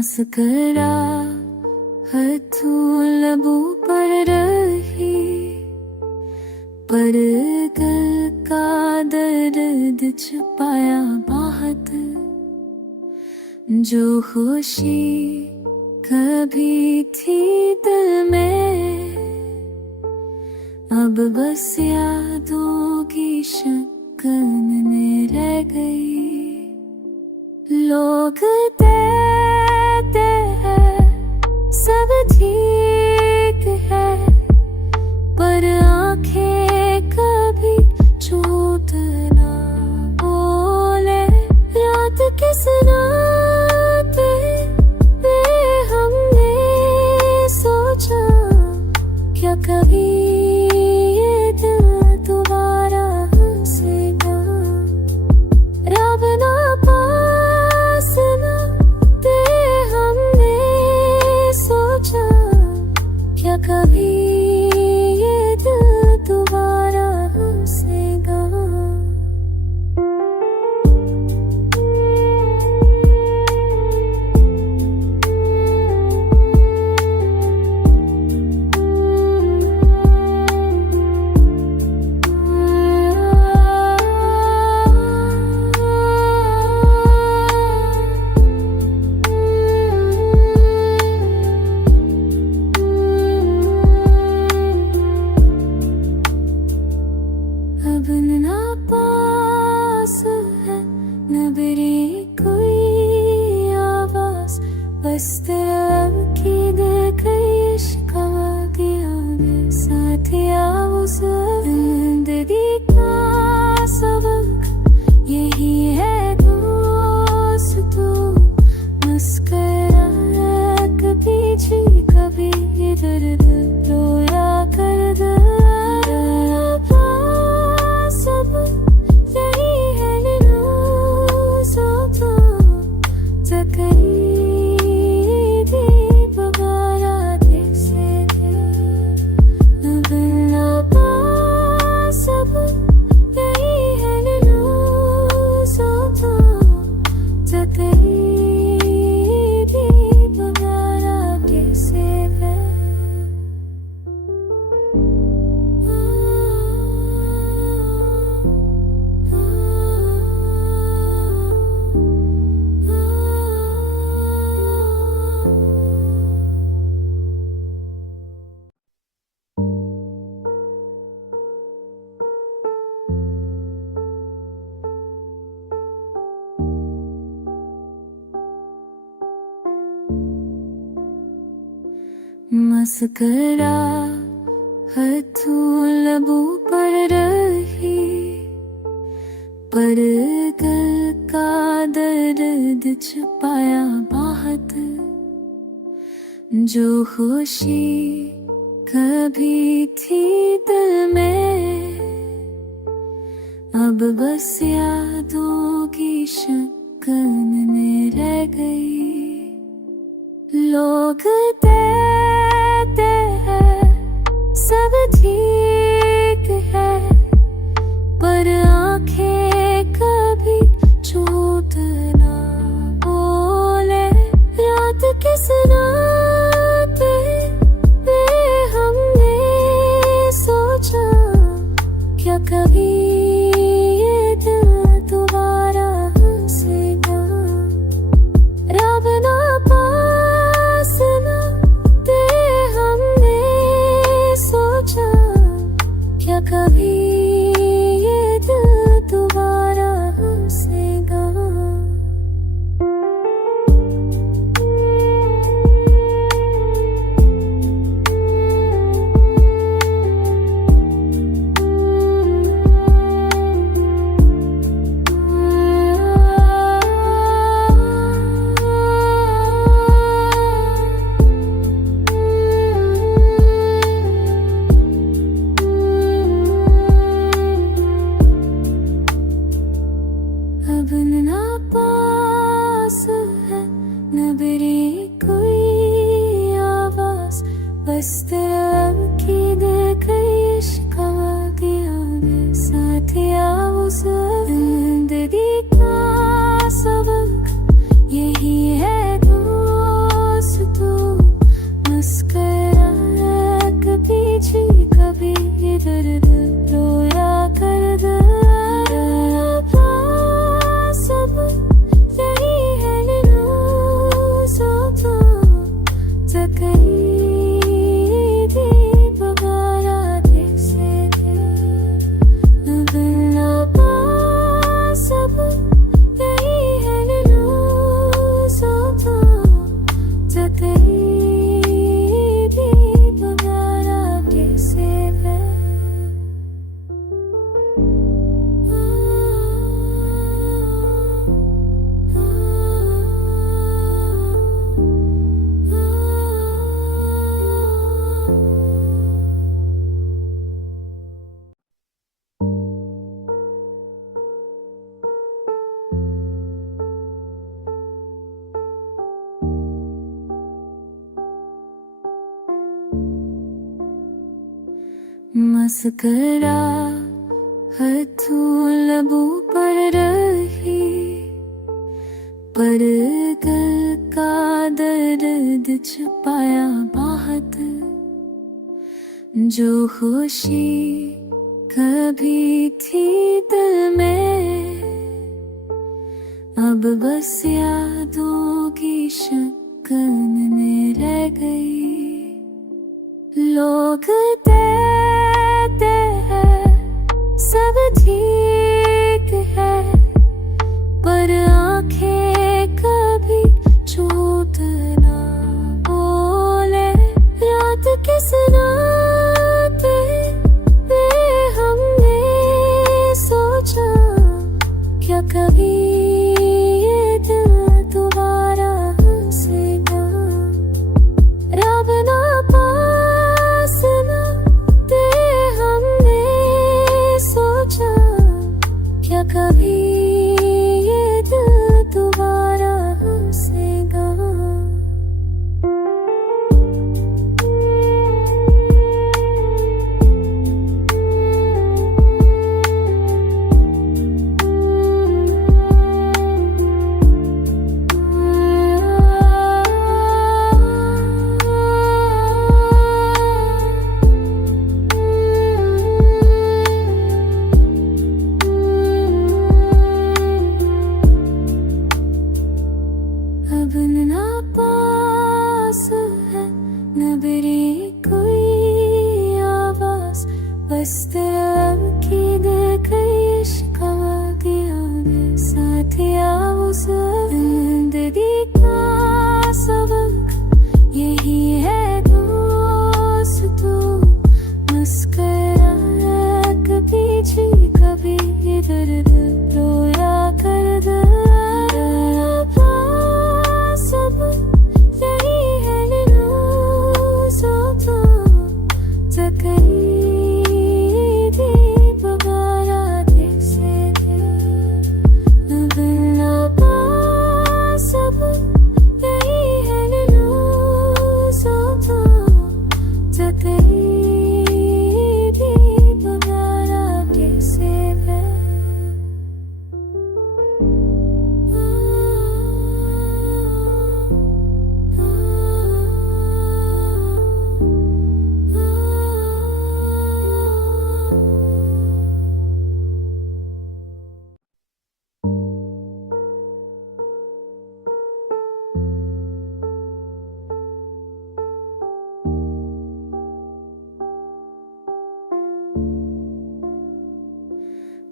Mascara हथों लबों पर रही, पर दिल का दर्द छुपाया बहुत। जो खुशी कभी थी दिल में, अब बस यादों की शक्ल में रह गई। लोग कहते हैं सब ठीक है, पर आंखें कभी झूठ ना बोले। रात किस रात में हमने सोचा, क्या कभी ये दिल दोबारा हंसेगा। रब ना पास ना दे, हमने सोचा, क्या कभी ये दिल दोबारा हंसेगा। अब ना पास है न मेरी कोई आवाज, बस दिल की देख इश्क आ गया मेरे साथिया। उस जिंदगी का सबक यही है दोस्तों, मुस्कुरा कभी जी कभी दर्द रोया कर दे। मस्करा हथों लबों पर रही, पर दिल का दर्द छुपाया बहुत। जो खुशी कभी थी दिल में, अब बस यादों की शक्ल में रह गई। लोग कहते हैं सब ठीक है, पर आंखें कभी झूठ ना बोले। रात किस रात में हमने सोचा, क्या कभी ये दिल दोबारा हंसेगा। रब ना पास ना दे, हमने सोचा, क्या कभी ये दिल दोबारा हंसेगा। अब ना पास है न मेरी कोई आवाज, बस दिल की देख इश्क आ गया मेरे साथिया। उस जिंदगी का सबक यही है। कई दीप बारा जैसे बिना पास अब यही है रोज़ों तो जकई दीप बारा जैसे मस्करा हथों लबों पर रही पर दिल का दर्द छुपाया बाहत जो खुशी कभी थी दिल में अब बस यादों की शक्ल में रह गई। लोग कहते हैं सब ठीक है पर आंखें कभी झूठ ना बोले। रात किस रात में हमने सोचा क्या कभी ये दिल दोबारा हंसेगा। रब ना पास ना दे हमने सोचा क्या कभी ये दिल दोबारा हंसेगा। अब ना पास है न मेरी कोई आवाज बस दिल की दिल इश्क़ गया मैं साथिया उस जिंदगी का सबक यही है दोस्तों। मुस्कुरा कभी जी कभी इधर उधर रोया कर दिल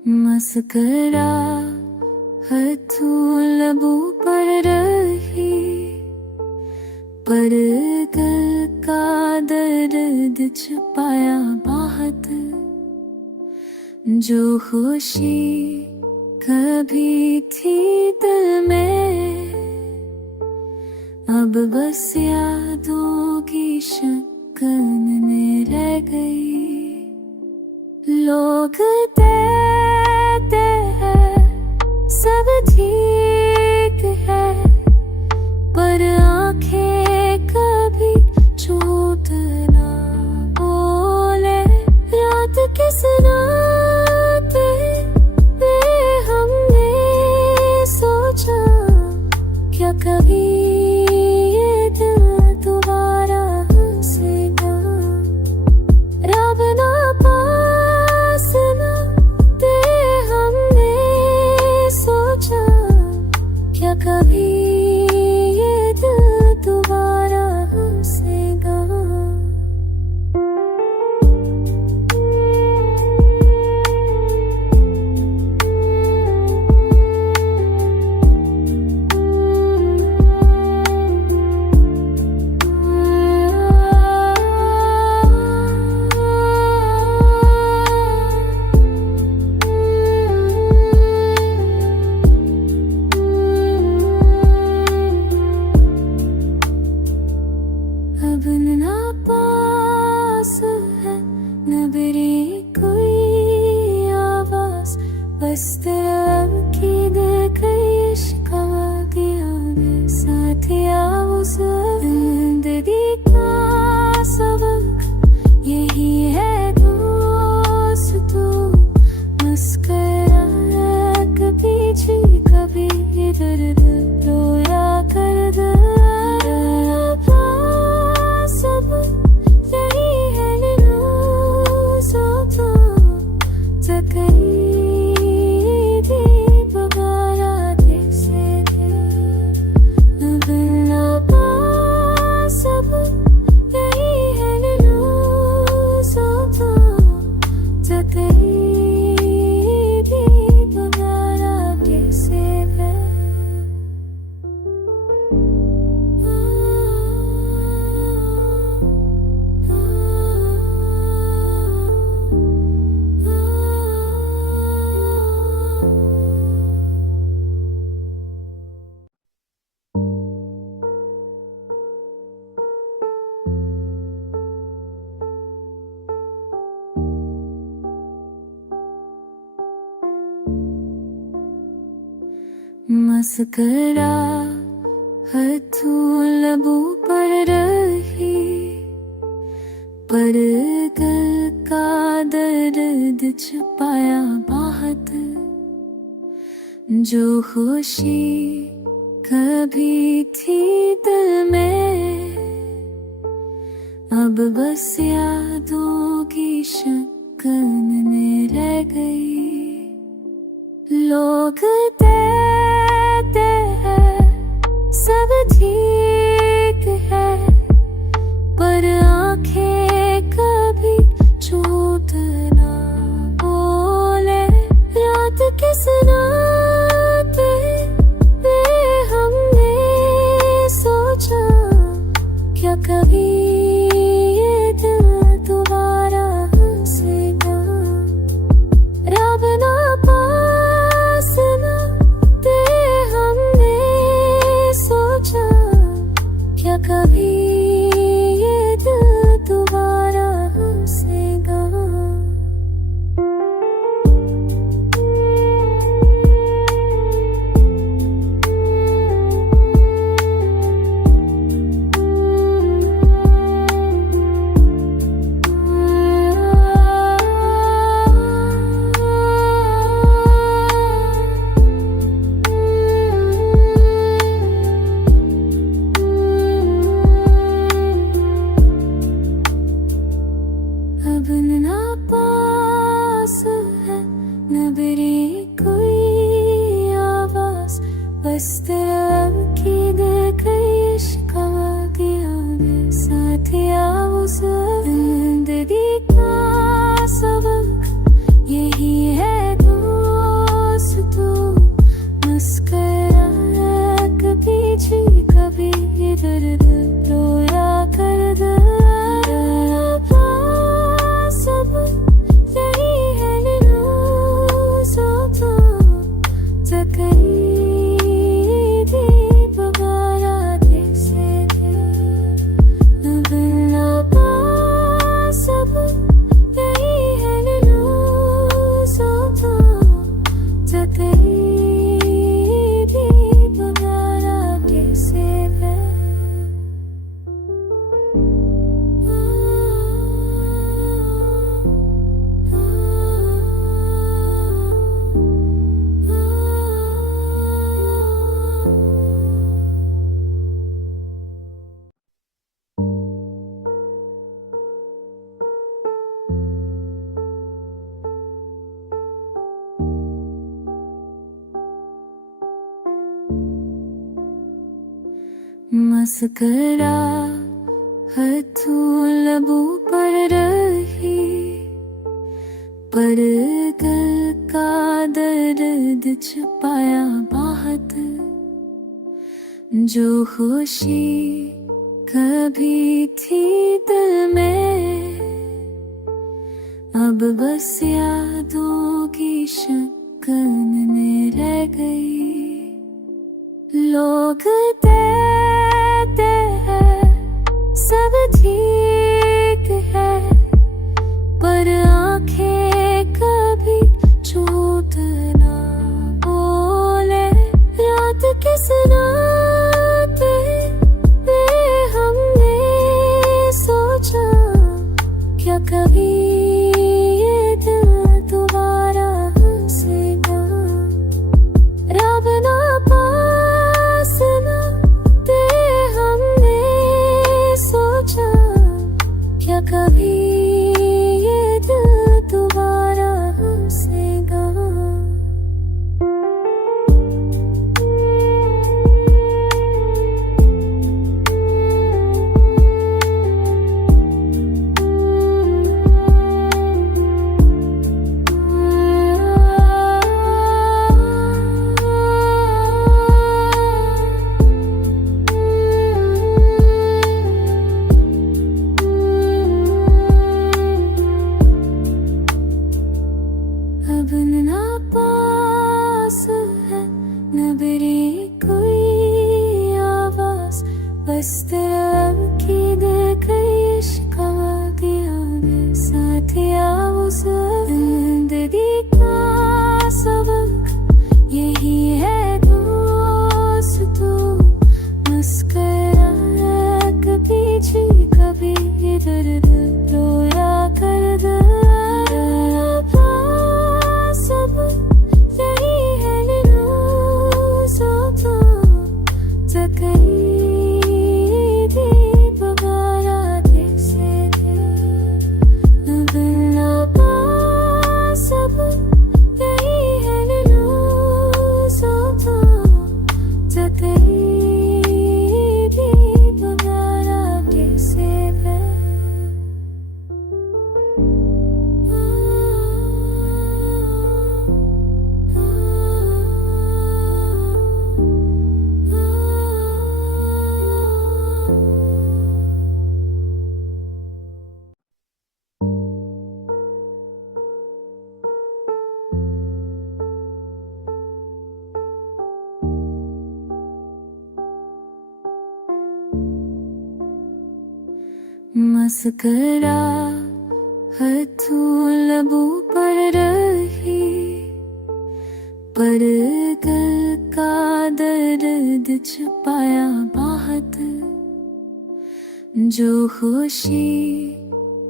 मस्करा हथों लबों पर रही पर दिल का दर्द छुपाया बाहत जो खुशी कभी थी दिल में अब बस यादों की शक्ल में रह गई। लोग कहते हैं सब ठीक है पर आंखें कभी झूठ ना बोले। रात किस रात में हमने सोचा क्या कभी ये दिल दोबारा हंसेगा। रब ना पास ना दे हमने सोचा क्या कभी ये दिल अब ना पास है न मेरी कोई आवाज, बस तेरा की देख इश्क आ गया मेरे साथिया। उस जिंदगी का सबक यही है दोस्तों, मुस्कुरा कभी जी कभी दर्द रोया कर दे। सब यही है रोज़ों तो तकरीरी बगारा जैसे अब ना पास, सब यही है रोज़ों तो तकरीरी बगारा जैसे मस्करा हथों लबों पर रही, पर दिल का दर्द छुपाया बाहत। जो खुशी कभी थी दिल में, अब बस यादों की शक्ल में रह गई। लोग कहते हैं सब ठीक है, पर आंखें कभी झूठ ना बोले। रात किस रात हमने सोचा, क्या कभी ये दिल दोबारा हंसेगा। रब ना पास ना दे, हमने सोचा, क्या कभी ये दिल दोबारा हंसेगा। अब ना पास है न मेरी कोई आवाज, बस तेरा की देख इश्क आ गया मेरे साथिया। उस जिंदगी का सबक यही है दोस्तों, मुस्कुरा कभी जी कभी दर्द रोया कर दे। सब यही है रोज़ों तो तकरीरी बगारा जैसे अब ना पास, सब यही है रोज़ों तो तकरीरी बगारा जैसे मस्करा हथों लबों पर रही, पर दिल का दर्द छुपाया बाहत। जो खुशी कभी थी दिल में, अब बस यादों की शक्ल में रह गई। लोग कहते हैं सब ठीक है, पर आंखें कभी झूठ ना बोले। रात किस रात में हमने सोचा, क्या कभी ये दिल दोबारा हंसेगा। रब ना पास ना दे, हमने सोचा, क्या कभी ये दिल दोबारा हंसेगा। अब ना पास है न मेरी कोई आवाज, बस दिल की दिल कई शिकवा दिया ने साथिया। उस जिंदगी का सबक यही है दोस्तों, मुस्कुराया कभी जी कभी इधर उधर रोया कर दे। मस्करा हथों लबों पर रही, पर दिल का दर्द छुपाया बहुत। जो खुशी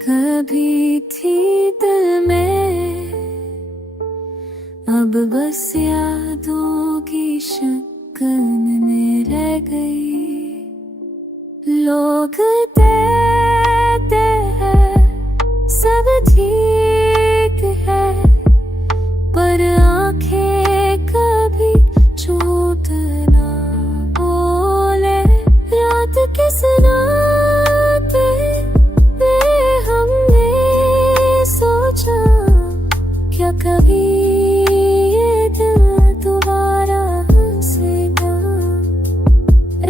कभी थी दिल में, अब बस यादों की शक्ल में रह गई। लोग कहते हैं सब ठीक है, पर आंखें कभी झूठ ना बोले। रात किस रात में हमने सोचा, क्या कभी ये दिल दोबारा हंसेगा।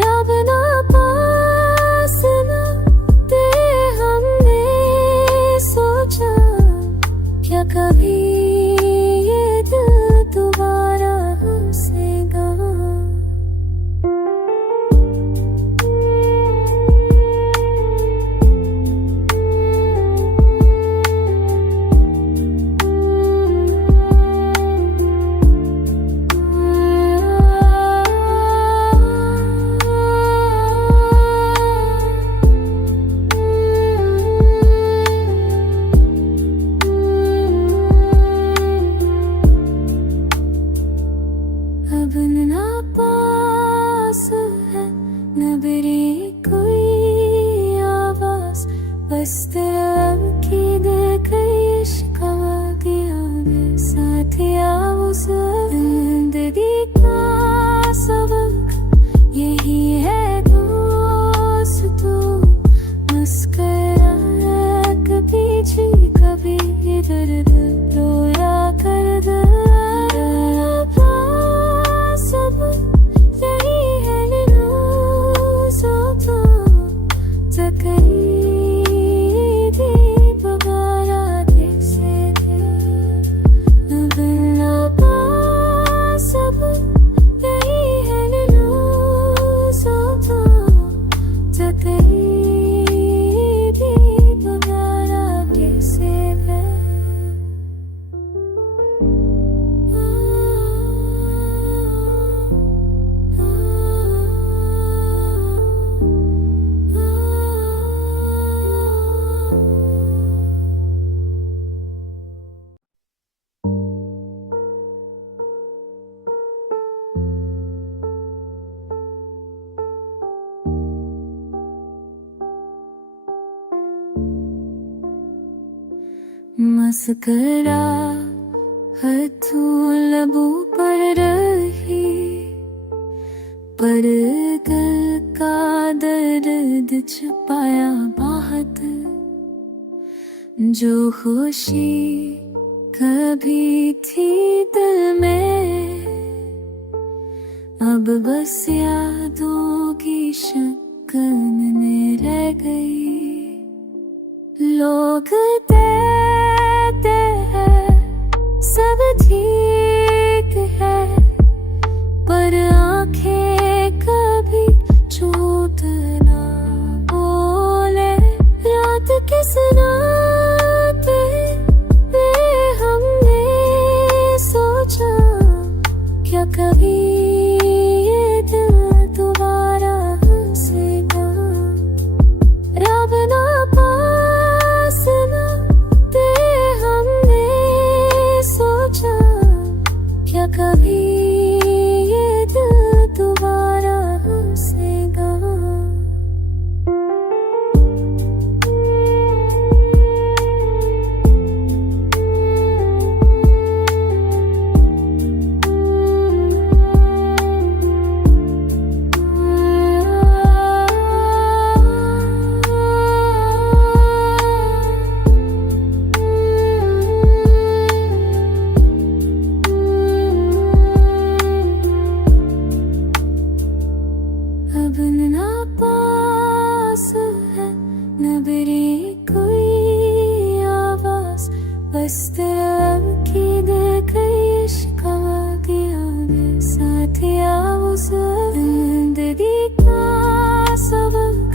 रब ना पास ना दे, हमने सोचा, क्या कभी ये दिल दोबारा हंसेगा। अब ना पास है न मेरी कोई आवाज, बस दिल की दिल कई शिकवा दिया ने साथिया। उस जिंदगी का सबक यही है दोस्तों, मुस्कुराया कभी जी कभी इधर उधर रोया कर दे। मस्करा हथों लबों पर रही, पर दिल का दर्द छुपाया बहुत। जो खुशी कभी थी दिल में, अब बस यादों की शक्ल में रह गई। लोग कहते हैं सब ठीक है, पर आंखें कभी झूठ ना बोले। रात किस रात पे हमने सोचा, क्या कभी ये दिल दोबारा हंसेगा। रब ना पास ना दे, हमने सोचा, क्या कभी ये दिल दोबारा हंसेगा। अब ना पास है न मेरी कोई आवाज, बस दिल की देख इश्क आ गया मेरे साथिया। उस जिंदगी का सबक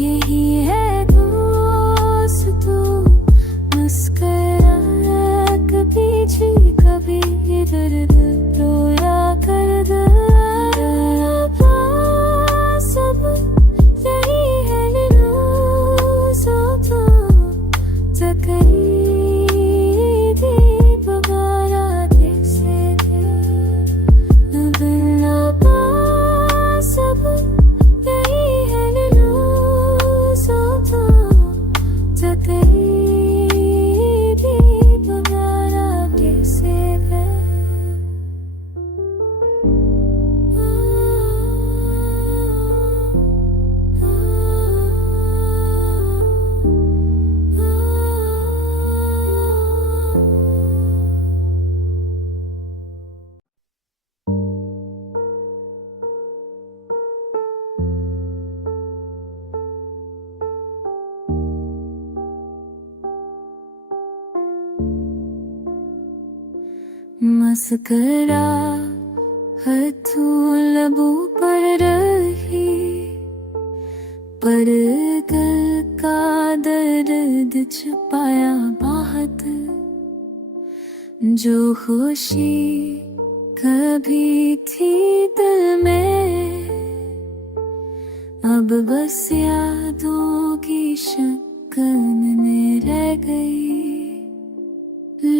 यही है दोस्तों, मुस्कुरा कभी जी कभी दर्द रोया कर दे। सब यही है रोज़ों तो तकरीरी बगारा जैसे थे। अब ना पास सब यही है रोज़ों तो तकरीरी बगारा जैसे थे। मस्करा हथों लबों पर रही, पर दिल का दर्द छुपाया बहुत। जो खुशी कभी थी दिल में, अब बस यादों की शक्ल में रह गई।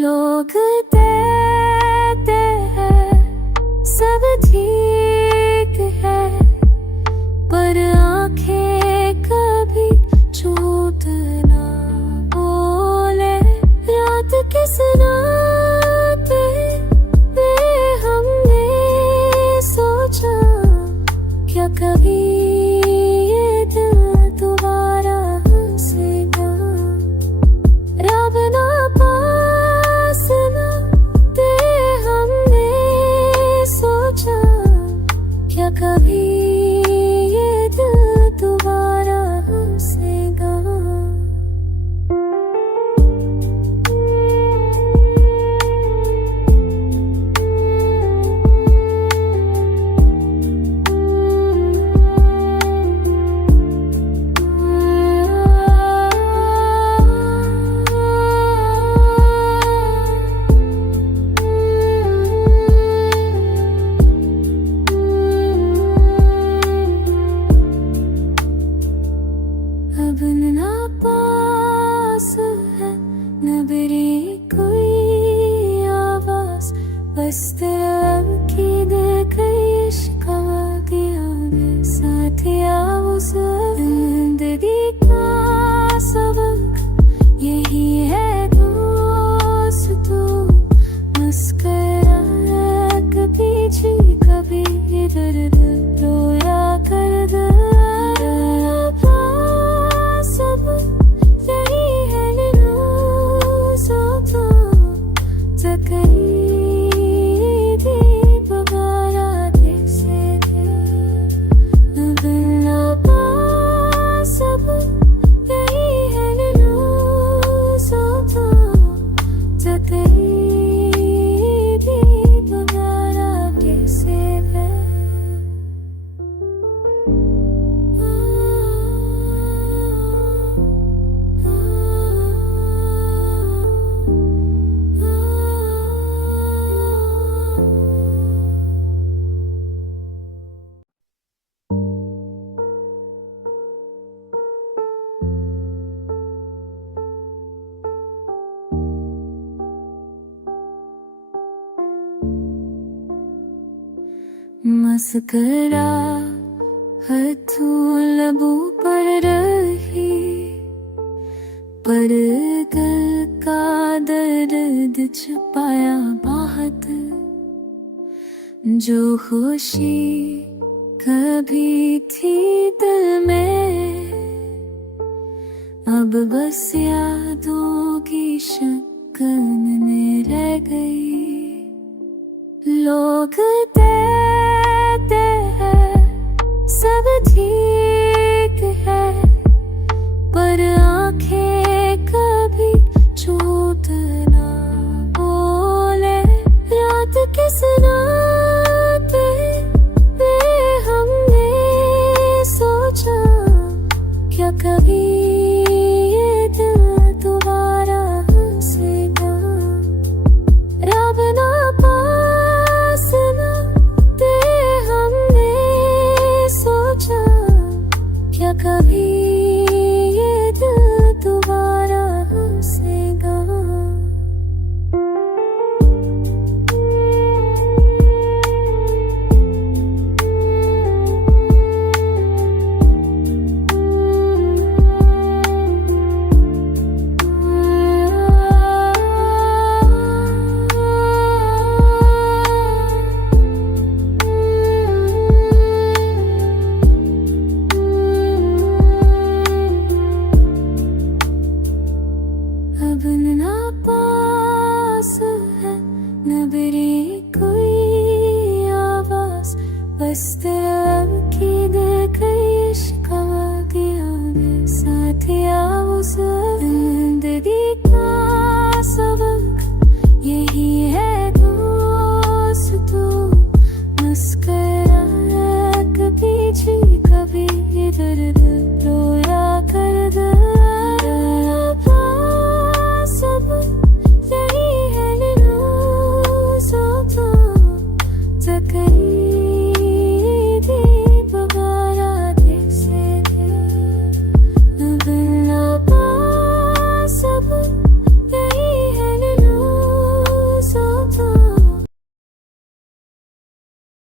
लोग कहते हैं सब ठीक है, पर आंखें कभी झूठ ना बोले। रात किस रात पे हमने सोचा, क्या कभी ये दिल दोबारा हंसेगा। रब ना पास ना दे, हमने सोचा, क्या कभी ये दिल दोबारा हंसेगा। अब ना पास है न मेरी कोई आवाज, बस दिल की देख इश्क आ गया मेरे साथिया। उस जिंदगी का सबक यही है। मुस्करा हथों लबों पर रही, पर दिल का दर्द छुपाया बहुत। जो खुशी कभी थी दिल में, अब बस यादों की शक्ल में रह गई। लोग कहते हैं सब ठीक है, पर आंखें कभी झूठ ना बोले। रात किस रात में हमने सोचा, क्या कभी ये दिल दोबारा हंसेगा। रब ना पास ना दे, हमने सोचा, क्या कभी ये दिल दोबारा हंसेगा। अब ना पास है न मेरी कोई आवाज, बस दिल की दिल गई इश्क आ गया। साथिया उस जिंदगी का